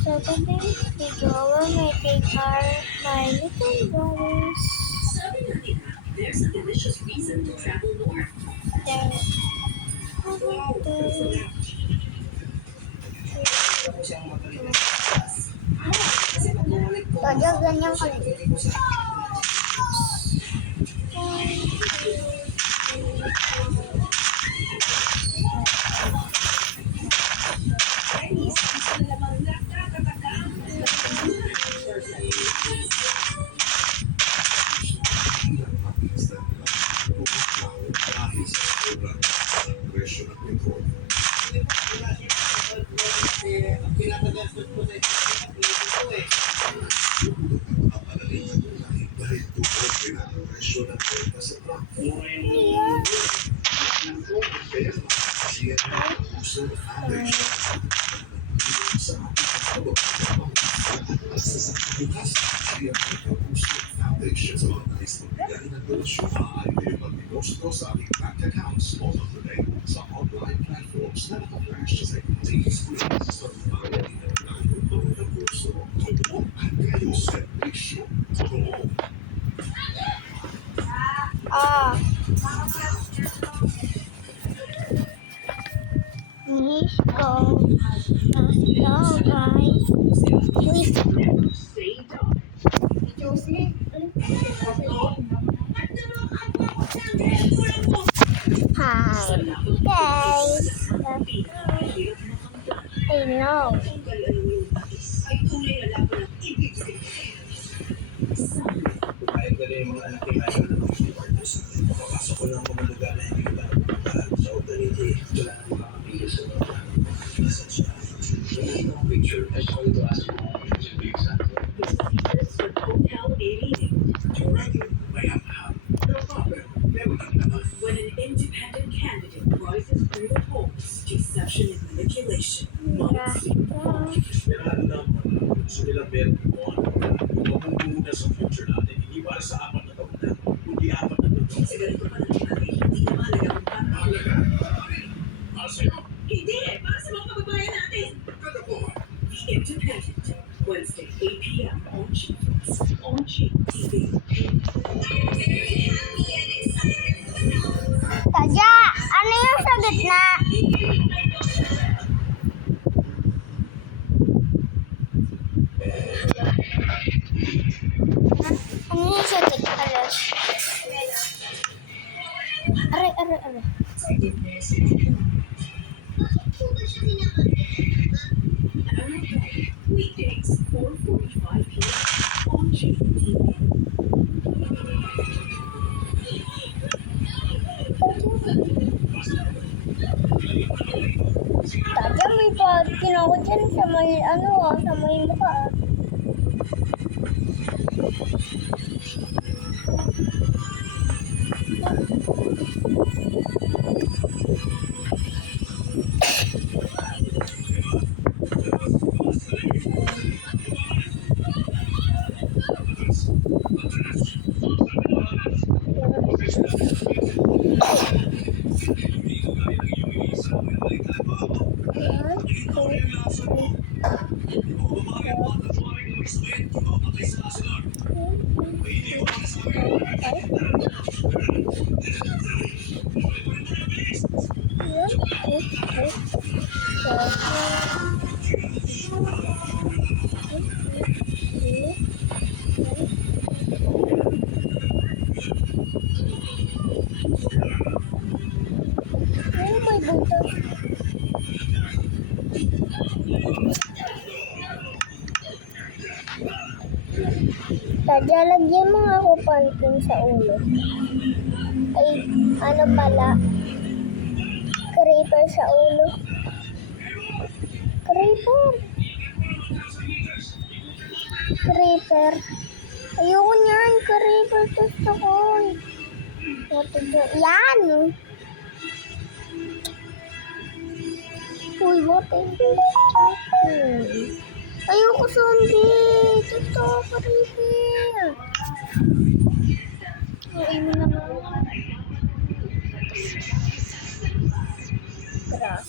Saturday, si Joel may take my little brothers. Sabi nga nila, there's a delicious reason to travel north. There. Kaya ganyan ka. Let's go. Let's go, guys. Hi, guys. I know. When an independent candidate rises through the polls, deception and manipulation. The Independent, Wednesday, 8 p.m. on GeForce, on GTV. Tadya, ano yung sa gitna? Ano yung sa gitna? Aray. Weekdays, 4:45 p.m. on GTV. Tadya, may pagkin ako dyan sa may, sa may mukha. May butas. Tadya, lagyan mo nga ako pantin sa ulo. Ay, ano pala? Creeper sa ulo. Creeper. Ayoko niyan. Creeper. Gusto ko. Yan. Uy, what? Ayoko zombie. Gusto ko creeper. Ay mo naman. Grass.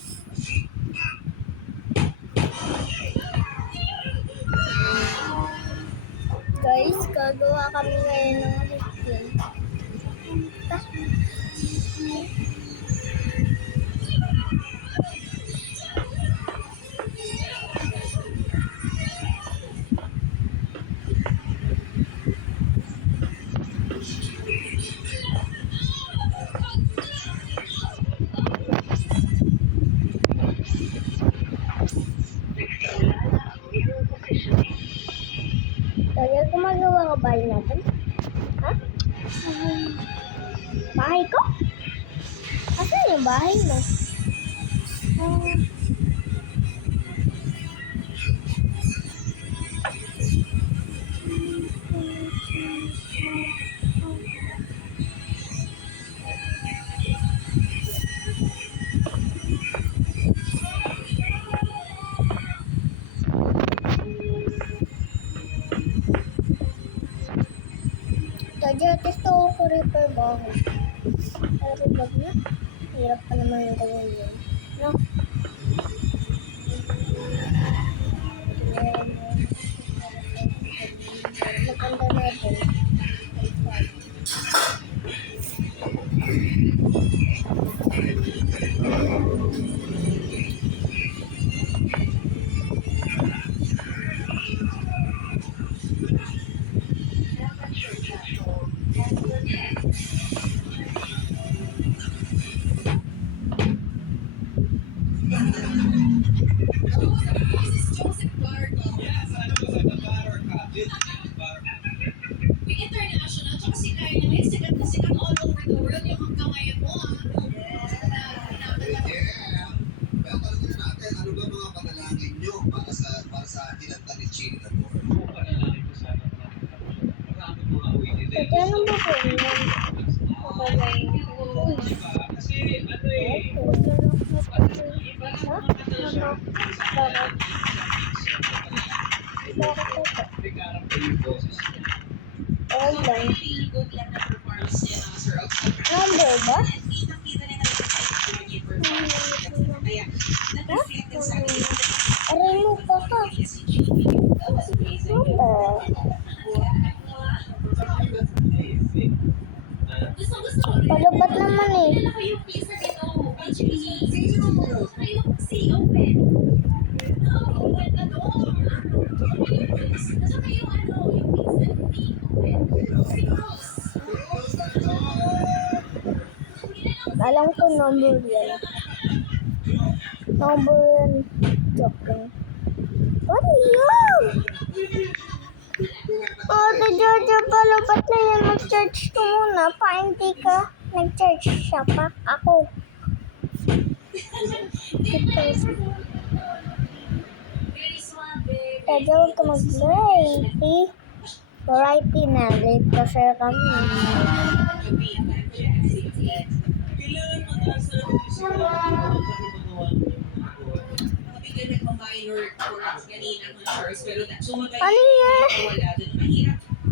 Gagawa kami ngayon ng chicken. Tagal gumagawa ka bahay natin? Ha? Bahay ko? Asan yung bahay mo? Tadya, testo ko repair bahay. Pero bag na. Hirap pa naman yung gawin yun. No? Maganda natin. International, tsaka si Kyle na sikat na sikat all over the world yung hanggang ngayon mo, Tatanungin natin, ano ba mga panalangin nyo para sa kinanta ni Ching na to? Tadya, ano ba po yun? Online. Number ba? Aray mo pa ka. Number. Palubat naman eh. Alam ko number yan. Number yan. Joke lang. What yun? Oh, si Jojo palubat na yan. Mag-charge ko muna. Hindi ka nag-charge siya pa. Ako. Jojo, huwag ka mag-late. Variety na. Late kasi kami. Ano yan?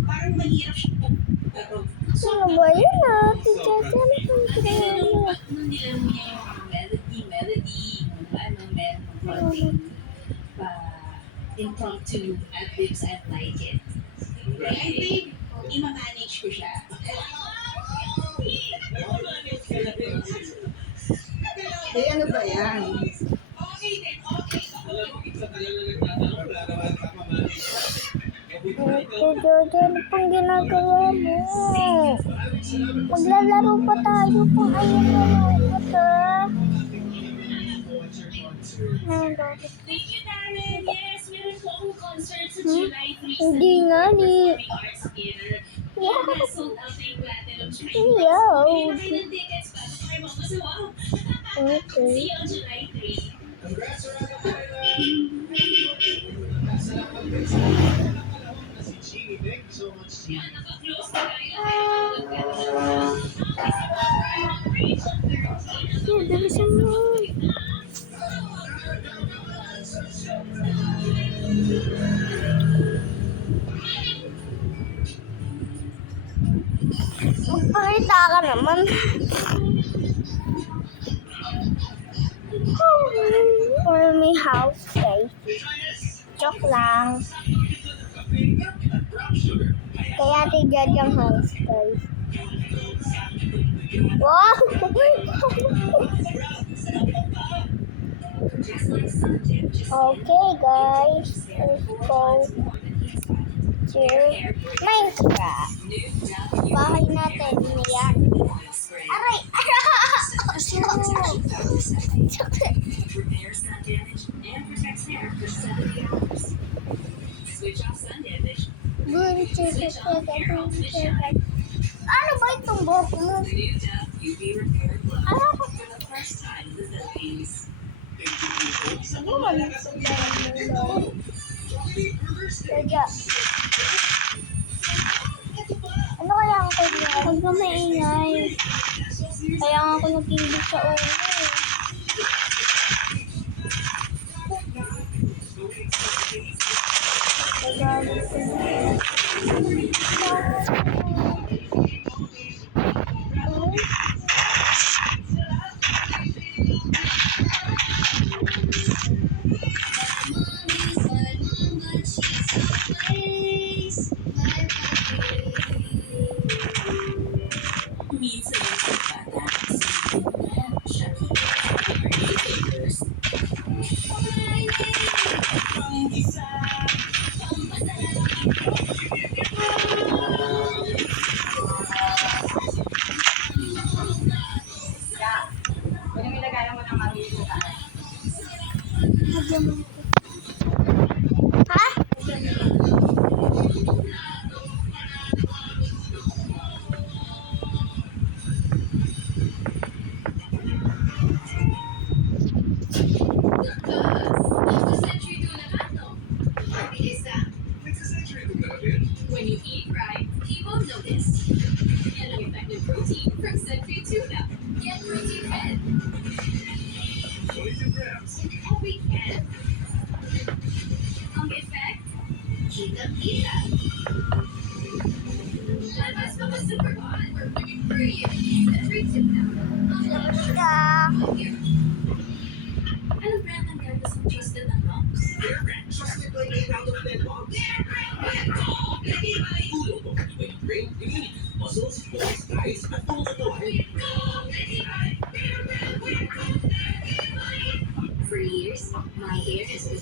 Parang mahirap siya. Ano ba yun ah? Si Jojo, ano pang kinagawa? Nilang niya yung melody, meron konting impromptu ad-libs and like it. I think, ima-manage ko siya. Ano ba yan? Okay then, okay. Si Jojo, ano pang ginagawa mo? Maglalaro pa tayo kung ayaw mo lumabas ah. Bakit? Thank you, Darren. Yes, meron po akong concert sa July 3. Hindi nga ni. Arts Theater. Yeah. Sold out na yung platinum train. Yeah. Bili na kayo ng tickets para sa kayo magpasawaw. Okay. See you on July 3. Congrats, si Ching. Thank you so much, Ching. Naka-close na kayo. Yeah, bilisan mo. Magpakita ka naman. For me house, guys. Joke lang. Kay Ate Jajang house, guys. Wow! Okay, guys. Let's go to Minecraft. Bahay natin. Yan. Aray! Repairs sun damage and protects hair for 70 hours. Switch off sun damage. Ano ba itong buhok mo? The new Dove UV Repair Glow for the first time in the Philippines. Kaya. Ano kaya ang kanya? Huwag ka maingay. Kaya nga ako nag-ibig sa ulo. Nagalit ko na. Need some Pwede may lagayan mo ng mabilis na tayo. Ha? When you eat right, you won't notice. And an effective protein from Century Tuna. Get protein head 22 grams. every can. Ang effect, kita-kita. Lalabas mo ba super bond or living free and Century Tuna? Anong brand ng gatas ang trusted ng moms? Their brand, trusted like 8 out of 10 moms. Tulong mo, may brain, immunity, muscles, bones, eyes, at buong katawan. For years, my hair has been